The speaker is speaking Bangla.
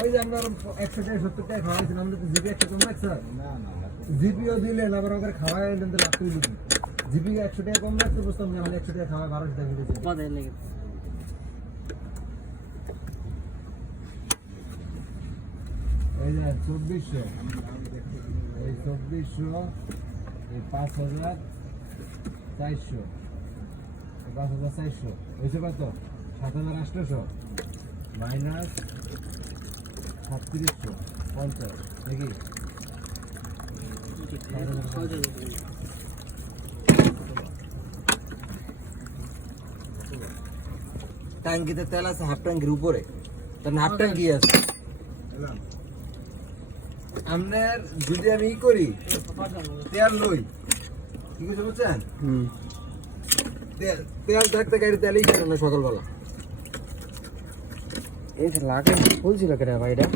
ওই যে আমরা 100 টাকা 70 টাকা খাওয়াইছিলাম আমরা তো জিপি 100 কম রাখছ না জিপিও দিলেন আবার ওকে খাওয়াই আনলেন তো লাভ করে দিবি জিপি 100 টাকা কম রাখতে বুঝতাম না 100 টাকা খাওয়া 1200 টাকা দিয়েছে পদের লেগে এই যে 2400 এই 2400 এই 5400 5400 হয়েছে কত 7800 মাইনাস 3750 নাকি ট্যাঙ্কিতে তেল আছে হাফ ট্যাঙ্কির উপরে তার হাফ ট্যাঙ্কি আছে আপনার যদি আমি ই করি তেল লই কি করছে বুঝছেন তেল থাকতে গাড়ি তেলই খেলো না সকালবেলা এই লাগে বলছিল কেন ভাই এটা